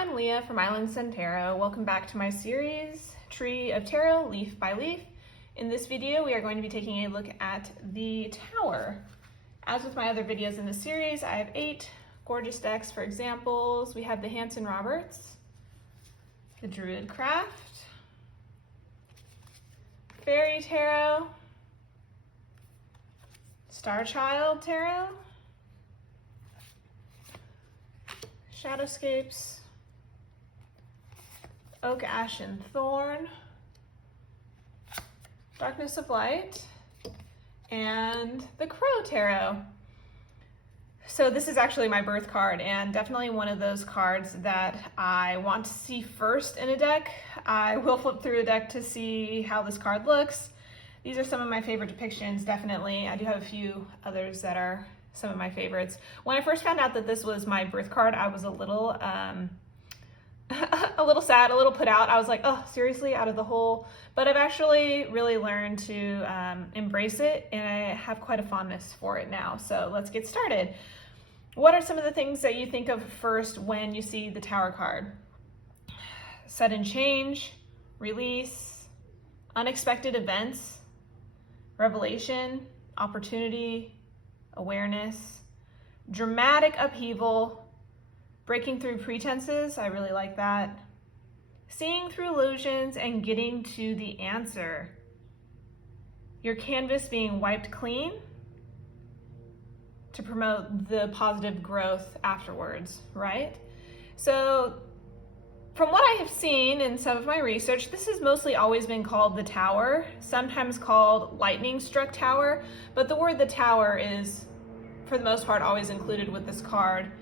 I'm Leah from Hansen Tarot. Welcome back to my series, Tree of Tarot, Leaf by Leaf. In this video, we are going to be taking a look at the Tower. As with my other videos in this series, I have 8 gorgeous decks for examples. We have the Hanson-Roberts, the Druidcraft, Fairy Tarot, Starchild Tarot, Shadowscapes, Oak, Ash, and Thorn, Darkness of Light, and the Crow Tarot. So this is actually my birth card, and definitely one of those cards that I want to see first in a deck. I will flip through a deck to see how this card looks. These are some of my favorite depictions, definitely. I do have a few others that are some of my favorites. When I first found out that this was my birth card, I was a little a little sad, a little put out. I was like, oh, seriously, out of the hole? But I've actually really learned to embrace it, and I have quite a fondness for it now. So let's get started. What are some of the things that you think of first when you see the Tower card? Sudden change, release, unexpected events, revelation, opportunity, awareness, dramatic upheaval, breaking through pretenses, I really like that, seeing through illusions and getting to the answer, your canvas being wiped clean to promote the positive growth afterwards, right? So from what I have seen in some of my research, this has mostly always been called the Tower, sometimes called lightning struck tower, but the word the Tower is, for the most part, always included with this card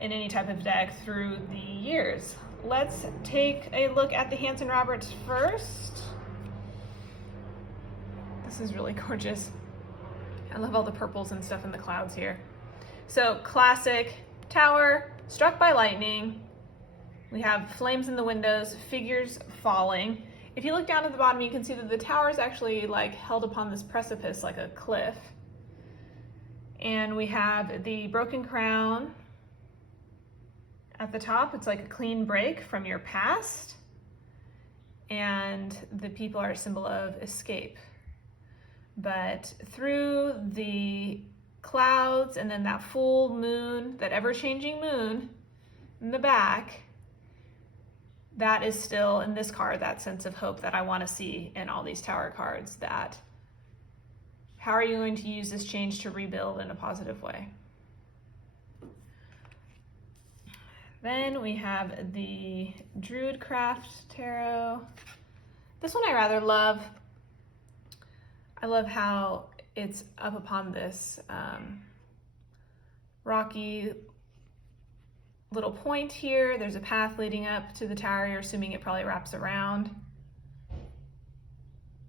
in any type of deck through the years. Let's take a look at the Hanson-Roberts first. This is really gorgeous. I love all the purples and stuff in the clouds here. So classic Tower, struck by lightning. We have flames in the windows, figures falling. If you look down at the bottom, you can see that the tower is actually like held upon this precipice like a cliff. And we have the broken crown at the top. It's like a clean break from your past. And the people are a symbol of escape. But through the clouds and then that full moon, that ever-changing moon in the back, that is still, in this card, that sense of hope that I want to see in all these Tower cards, that how are you going to use this change to rebuild in a positive way? Then we have the Druidcraft Tarot. This one I rather love. I love how it's up upon this rocky little point here. There's a path leading up to the tower. You're assuming it probably wraps around.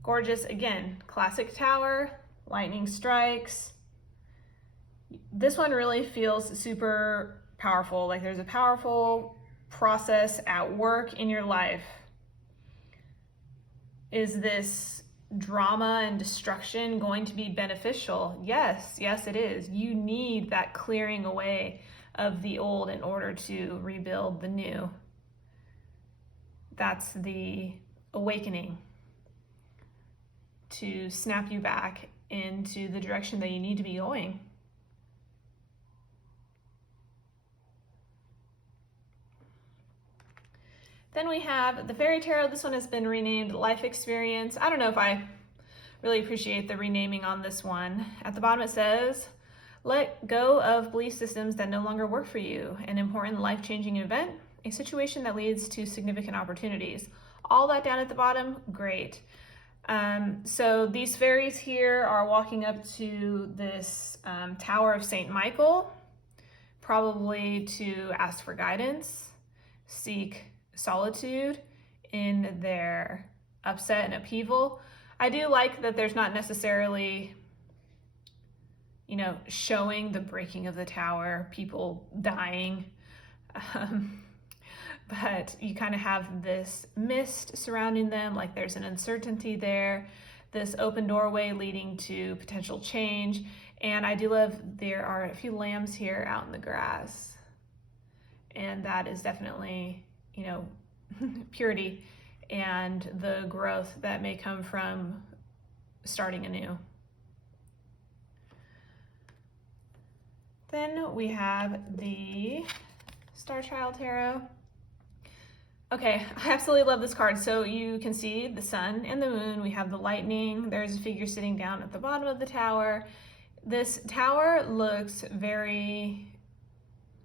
Gorgeous, again, classic Tower, lightning strikes. This one really feels super powerful, like there's a powerful process at work in your life. Is this drama and destruction going to be beneficial? Yes, yes it is. You need that clearing away of the old in order to rebuild the new. That's the awakening to snap you back into the direction that you need to be going. Then we have the Fairy Tarot. This one has been renamed Life Experience. I don't know if I really appreciate the renaming on this one. At the bottom it says, let go of belief systems that no longer work for you. An important life-changing event, a situation that leads to significant opportunities. All that down at the bottom, great. So these fairies here are walking up to this Tower of St. Michael, probably to ask for guidance, seek solitude in their upset and upheaval. I do like that there's not necessarily, you know, showing the breaking of the tower, people dying, but you kind of have this mist surrounding them, like there's an uncertainty there, this open doorway leading to potential change. And I do love, there are a few lambs here out in the grass, and that is definitely you know, purity and the growth that may come from starting anew. Then we have the Starchild Tarot. Okay, I absolutely love this card. So you can see the sun and the moon. We have the lightning. There's a figure sitting down at the bottom of the tower. This tower looks very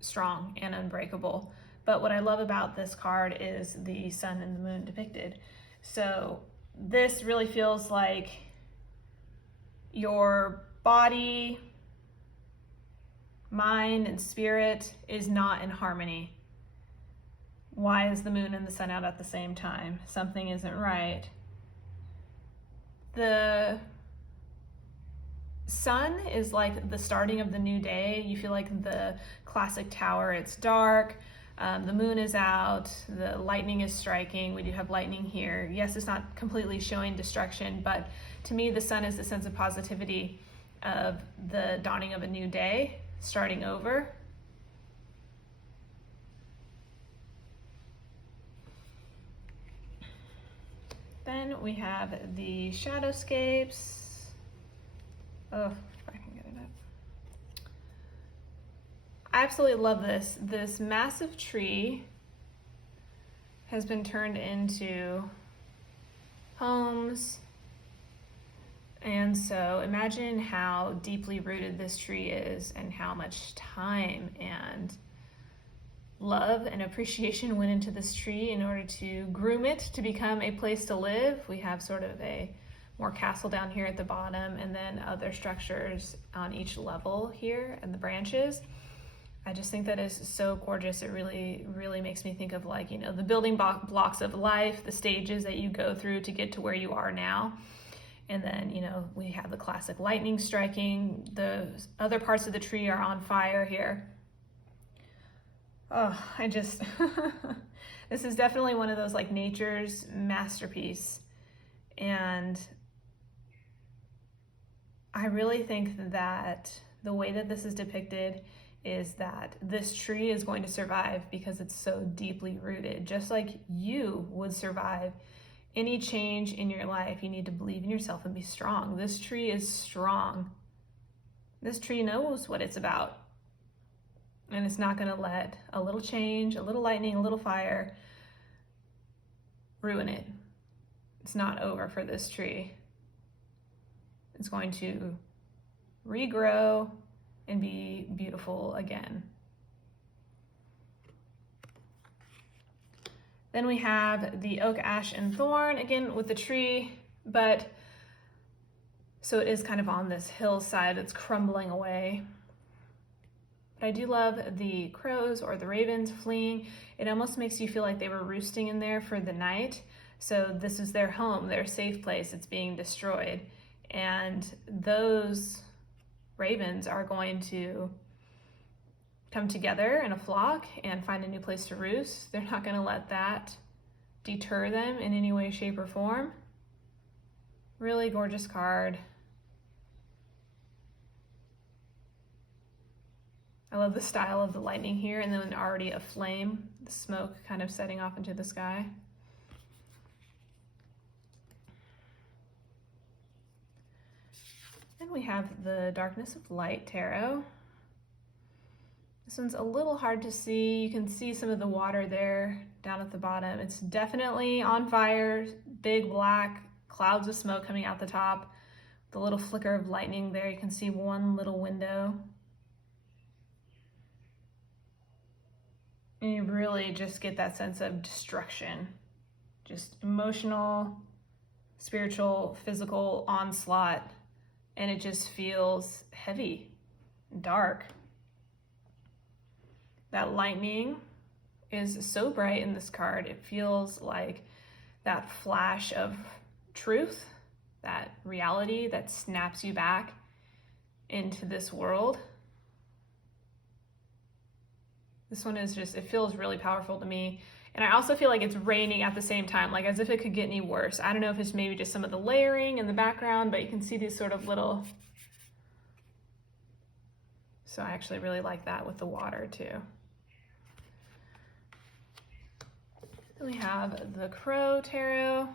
strong and unbreakable. But what I love about this card is the sun and the moon depicted. So this really feels like your body, mind, and spirit is not in harmony. Why is the moon and the sun out at the same time? Something isn't right. The sun is like the starting of the new day. You feel like the classic tower, it's dark. The moon is out, the lightning is striking. We do have lightning here. Yes, it's not completely showing destruction, but to me, the sun is the sense of positivity of the dawning of a new day, starting over. Then we have the Shadowscapes. Oh, if I can get it up. I absolutely love this. This massive tree has been turned into homes. And so imagine how deeply rooted this tree is and how much time and love and appreciation went into this tree in order to groom it to become a place to live. We have sort of a more castle down here at the bottom and then other structures on each level here and the branches. I just think that is so gorgeous. It really, really makes me think of, like, you know, the building blocks of life, the stages that you go through to get to where you are now. And then, you know, we have the classic lightning striking. The other parts of the tree are on fire here. Oh, this is definitely one of those, like, nature's masterpiece. And I really think that the way that this is depicted is that this tree is going to survive because it's so deeply rooted. Just like you would survive any change in your life, you need to believe in yourself and be strong. This tree is strong. This tree knows what it's about. And it's not going to let a little change, a little lightning, a little fire ruin it. It's not over for this tree. It's going to regrow and be beautiful again. Then we have the oak, ash, and thorn, again with the tree, but so it is kind of on this hillside that's crumbling away. But I do love the crows or the ravens fleeing. It almost makes you feel like they were roosting in there for the night. So this is their home, their safe place. It's being destroyed. And those ravens are going to come together in a flock and find a new place to roost. They're not going to let that deter them in any way, shape, or form. Really gorgeous card. I love the style of the lightning here, and then already a flame, the smoke kind of setting off into the sky. Then we have the Darkness of Light Tarot. This one's a little hard to see. You can see some of the water there down at the bottom. It's definitely on fire, big black clouds of smoke coming out the top. The little flicker of lightning there, you can see one little window. And you really just get that sense of destruction, just emotional, spiritual, physical onslaught, and it just feels heavy, dark. That lightning is so bright in this card. It feels like that flash of truth, that reality that snaps you back into this world. This one is just, it feels really powerful to me. And I also feel like it's raining at the same time, like as if it could get any worse. I don't know if it's maybe just some of the layering in the background, but you can see these sort of little, so I actually really like that with the water too. Then we have the Crow Tarot.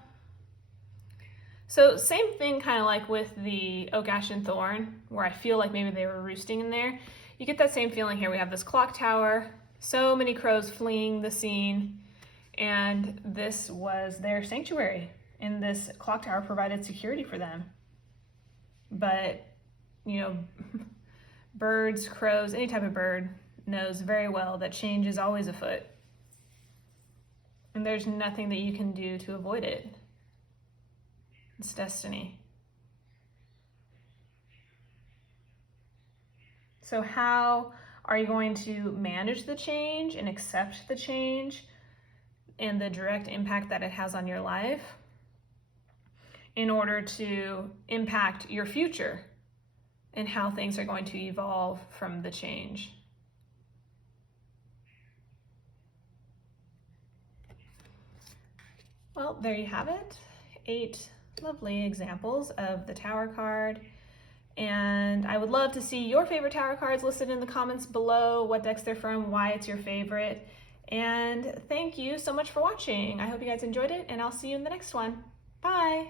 So same thing kind of like with the Oak, Ash, and Thorn, where I feel like maybe they were roosting in there. You get that same feeling here. We have this clock tower, so many crows fleeing the scene, and this was their sanctuary, and this clock tower provided security for them. But, you know, birds, crows, any type of bird knows very well that change is always afoot. And there's nothing that you can do to avoid it. It's destiny. So how are you going to manage the change and accept the change and the direct impact that it has on your life in order to impact your future and how things are going to evolve from the change? Well, there you have it. 8 lovely examples of the Tower card. And I would love to see your favorite Tower cards listed in the comments below, what decks they're from, why it's your favorite. And thank you so much for watching. I hope you guys enjoyed it, and I'll see you in the next one. Bye!